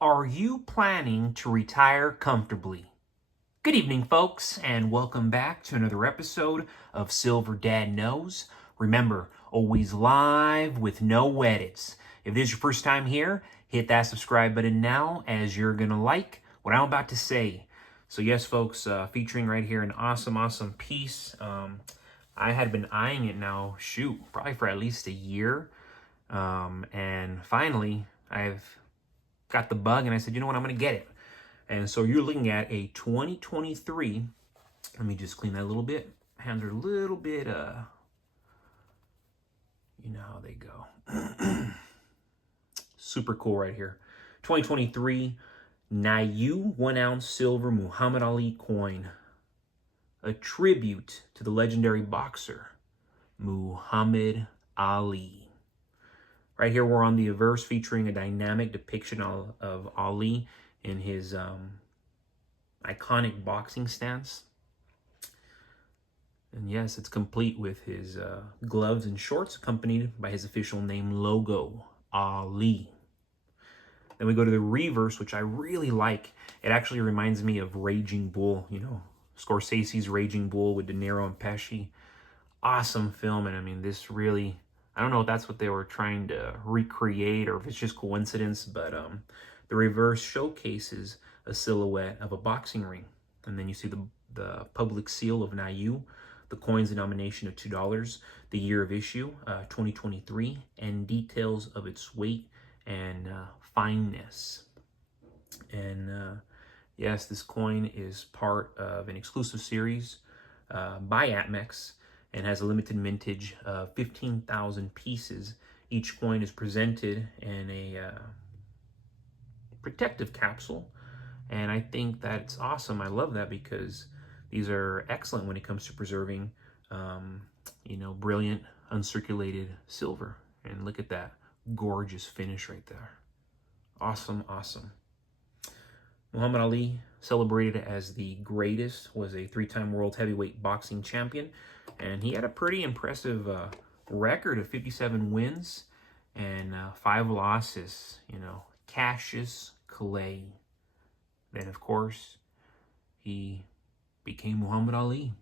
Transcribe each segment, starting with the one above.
Are you planning to retire comfortably? Good evening, folks, and welcome back to another episode of Silver Dad Knows. Remember, always live with no edits. If this is your first time here, hit that subscribe button now, as you're going to like what I'm about to say. So yes, folks, featuring right here an awesome piece. I had been eyeing it now, probably for at least a year. And finally, I've got the bug and I said, you know what, I'm going to get it. And so you're looking at a 2023. Let me just clean that a little bit. Hands are a little bit, you know how they go. Super cool right here. 2023 Nayu 1 ounce silver Muhammad Ali coin. A tribute to the legendary boxer, Muhammad Ali. Right here, we're on the Averse, featuring a dynamic depiction of Ali in his iconic boxing stance. And yes, it's complete with his gloves and shorts, accompanied by his official name logo, Ali. Then we go to the reverse, which I really like. It actually reminds me of Raging Bull, you know, Scorsese's Raging Bull with De Niro and Pesci. Awesome film, and I mean, this really, I don't know if that's what they were trying to recreate or if it's just coincidence, but the reverse showcases a silhouette of a boxing ring. And then you see the public seal of Nayu, the coin's denomination of $2, the year of issue, 2023, and details of its weight and fineness. And yes, this coin is part of an exclusive series by Atmex, and has a limited mintage of 15,000 pieces. Each coin is presented in a protective capsule, and I think that's awesome. I love that because these are excellent when it comes to preserving, brilliant uncirculated silver. And look at that gorgeous finish right there. Awesome. Muhammad Ali, celebrated as the greatest, was a 3-time world heavyweight boxing champion, and he had a pretty impressive record of 57 wins and 5 losses. Cassius Clay. Then, of course, he became Muhammad Ali.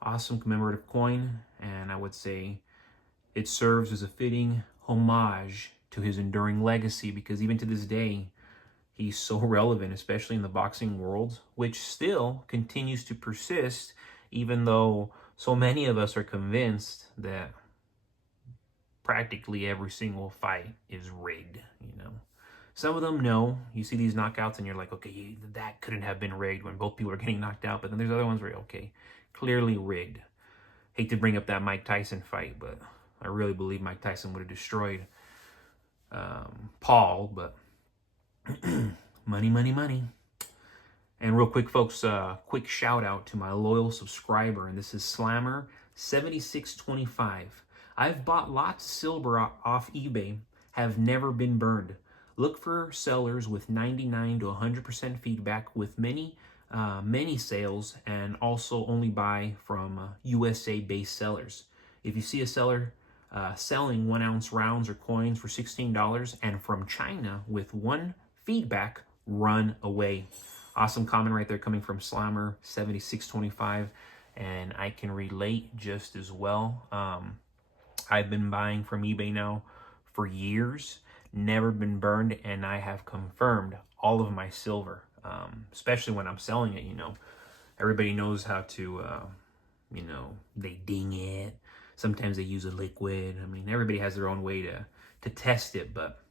Awesome commemorative coin, and I would say it serves as a fitting homage to his enduring legacy, because even to this day, he's so relevant, especially in the boxing world, which still continues to persist, even though so many of us are convinced that practically every single fight is rigged. Some of them, no. You see these knockouts and you're like, okay, that couldn't have been rigged, when both people are getting knocked out. But then there's other ones where, okay, clearly rigged. Hate to bring up that Mike Tyson fight, but I really believe Mike Tyson would have destroyed Paul, but money. And real quick, folks, quick shout out to my loyal subscriber, and this is Slammer7625. I've bought lots of silver off eBay, have never been burned. Look for sellers with 99 to 100% feedback, with many sales, and also only buy from USA-based sellers. If you see a seller selling 1 ounce rounds or coins for $16 and from China with 1 feedback, run away. Awesome comment right there coming from Slammer7625, and I can relate just as well. I've been buying from eBay now for years, never been burned, and I have confirmed all of my silver, especially when I'm selling it. Everybody knows how to, they ding it. Sometimes they use a liquid. I mean, everybody has their own way to test it, but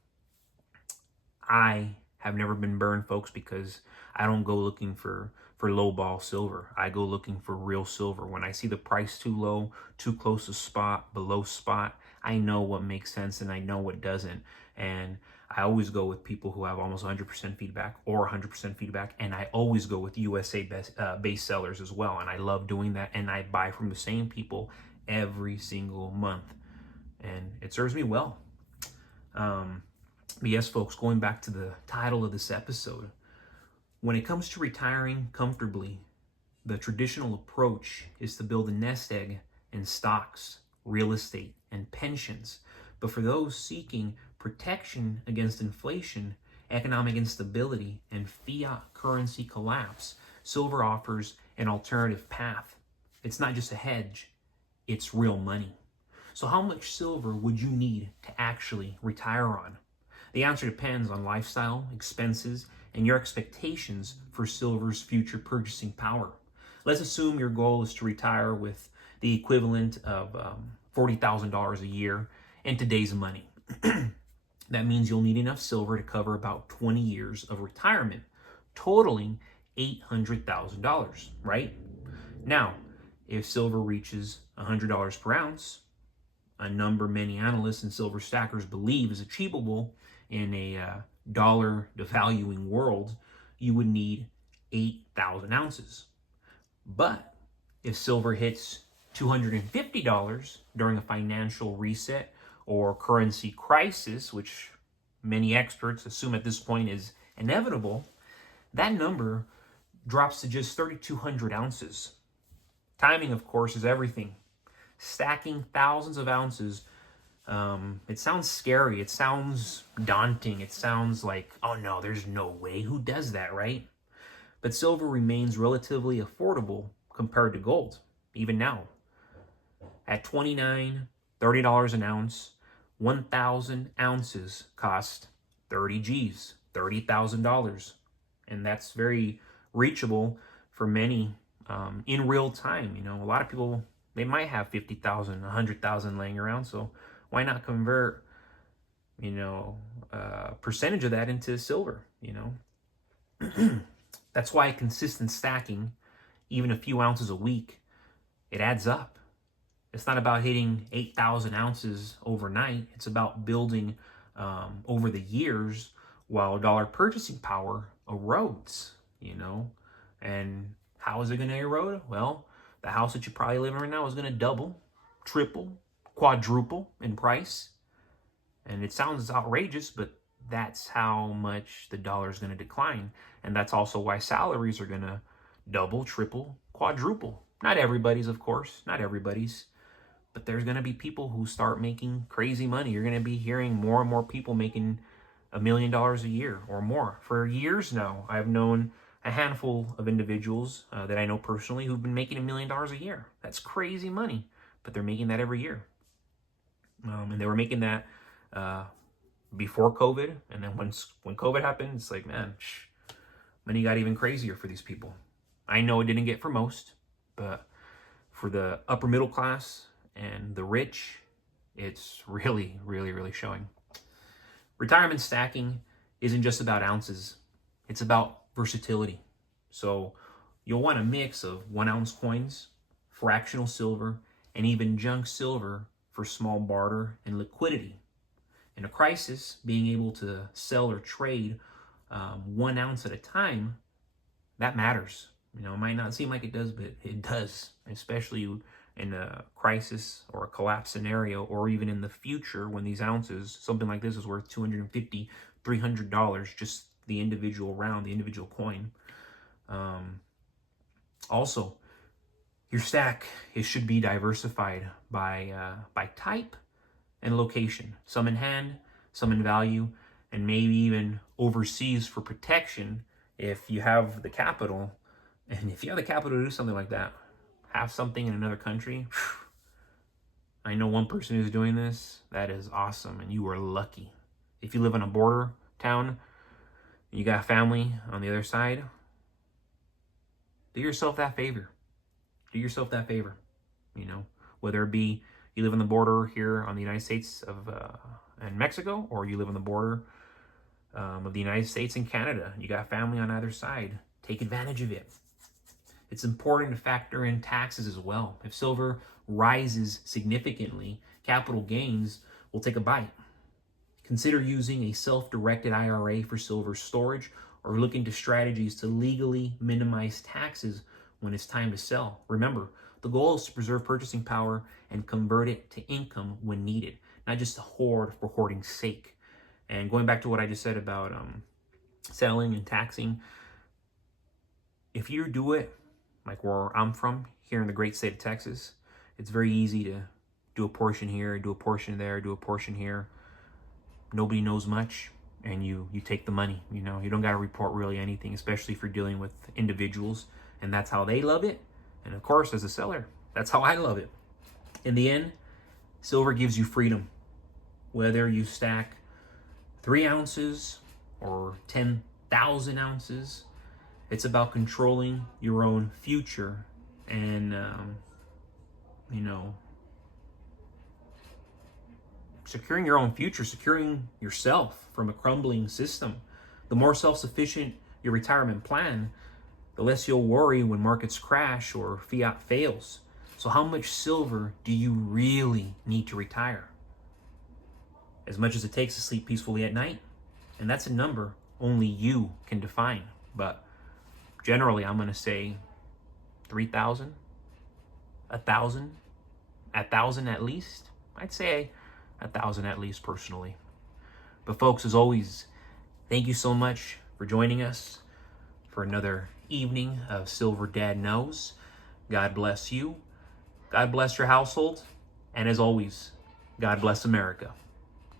I have never been burned, folks, because I don't go looking for lowball silver. I go looking for real silver. When I see the price too low, too close to spot, below spot, I know what makes sense and I know what doesn't. And I always go with people who have almost 100% feedback or 100% feedback, and I always go with USA-based sellers as well. And I love doing that, and I buy from the same people every single month, and it serves me well. But yes, folks, going back to the title of this episode, when it comes to retiring comfortably, the traditional approach is to build a nest egg in stocks, real estate, and pensions. But for those seeking protection against inflation, economic instability, and fiat currency collapse, silver offers an alternative path. It's not just a hedge, it's real money. So how much silver would you need to actually retire on? The answer depends on lifestyle, expenses, and your expectations for silver's future purchasing power. Let's assume your goal is to retire with the equivalent of $40,000 a year in today's money. That means you'll need enough silver to cover about 20 years of retirement, totaling $800,000, right? Now, if silver reaches $100 per ounce, a number many analysts and silver stackers believe is achievable in a dollar devaluing world, you would need 8,000 ounces. But if silver hits $250 during a financial reset or currency crisis, which many experts assume at this point is inevitable, that number drops to just 3,200 ounces. Timing, of course, is everything. Stacking thousands of ounces, it sounds scary, it sounds daunting, it sounds like, oh no, there's no way, who does that, right? But silver remains relatively affordable compared to gold, even now. At $29, $30 an ounce, 1,000 ounces cost 30 G's, $30,000. And that's very reachable for many in real time. You know, a lot of people, they might have 50,000, 100,000 laying around. So why not convert, you know, a percentage of that into silver, you know? That's why consistent stacking, even a few ounces a week, it adds up. It's not about hitting 8,000 ounces overnight. It's about building over the years while dollar purchasing power erodes, you know? And how is it going to erode? Well, the house that you probably live in right now is going to double, triple, quadruple in price. And it sounds outrageous, but that's how much the dollar is going to decline. And that's also why salaries are going to double, triple, quadruple. Not everybody's, of course, not everybody's. But there's going to be people who start making crazy money. You're going to be hearing more and more people making $1 million a year or more. For years now, I've known a handful of individuals that I know personally who've been making $1 million a year. That's crazy money, but they're making that every year. And they were making that before COVID. And then when COVID happened, it's like, man, money got even crazier for these people. I know it didn't get for most, but for the upper middle class and the rich, it's really, really, really showing. Retirement stacking isn't just about ounces. It's about versatility. So you'll want a mix of 1 ounce coins, fractional silver, and even junk silver for small barter and liquidity. In a crisis, being able to sell or trade 1 ounce at a time, that matters. You know, it might not seem like it does, but it does, especially in a crisis or a collapse scenario, or even in the future when these ounces, something like this is worth $250, $300, just the individual round, the individual coin. Also, your stack, it should be diversified by type and location. Some in hand, some in value, and maybe even overseas for protection if you have the capital. And if you have the capital to do something like that, have something in another country, I know one person who's doing this. That is awesome, and you are lucky. If you live in a border town, you got family on the other side, do yourself that favor. Do yourself that favor. You know, whether it be you live on the border here on the United States of and Mexico, or you live on the border of the United States and Canada. You got family on either side. Take advantage of it. It's important to factor in taxes as well. If silver rises significantly, capital gains will take a bite. Consider using a self-directed IRA for silver storage, or look into strategies to legally minimize taxes when it's time to sell. Remember, the goal is to preserve purchasing power and convert it to income when needed, not just a hoard for hoarding's sake. And going back to what I just said about selling and taxing, if you do it like where I'm from, here in the great state of Texas, it's very easy to do a portion here, do a portion there, do a portion here. nobody knows much, and you take the money. You don't got to report really anything, especially if you're dealing with individuals, and that's how they love it. And of course, as a seller, that's how I love it. In the end, silver gives you freedom. Whether you stack 3 ounces or 10,000 ounces, it's about controlling your own future and, securing your own future, securing yourself from a crumbling system. The more self-sufficient your retirement plan, the less you'll worry when markets crash or fiat fails. So how much silver do you really need to retire? As much as it takes to sleep peacefully at night. And that's a number only you can define. But generally, I'm going to say 3,000, 1,000, 1,000 at least. I'd say 1,000 at least personally. But folks, as always, thank you so much for joining us for another evening of Silver Dad Knows. God bless you. God bless your household. And as always, God bless America.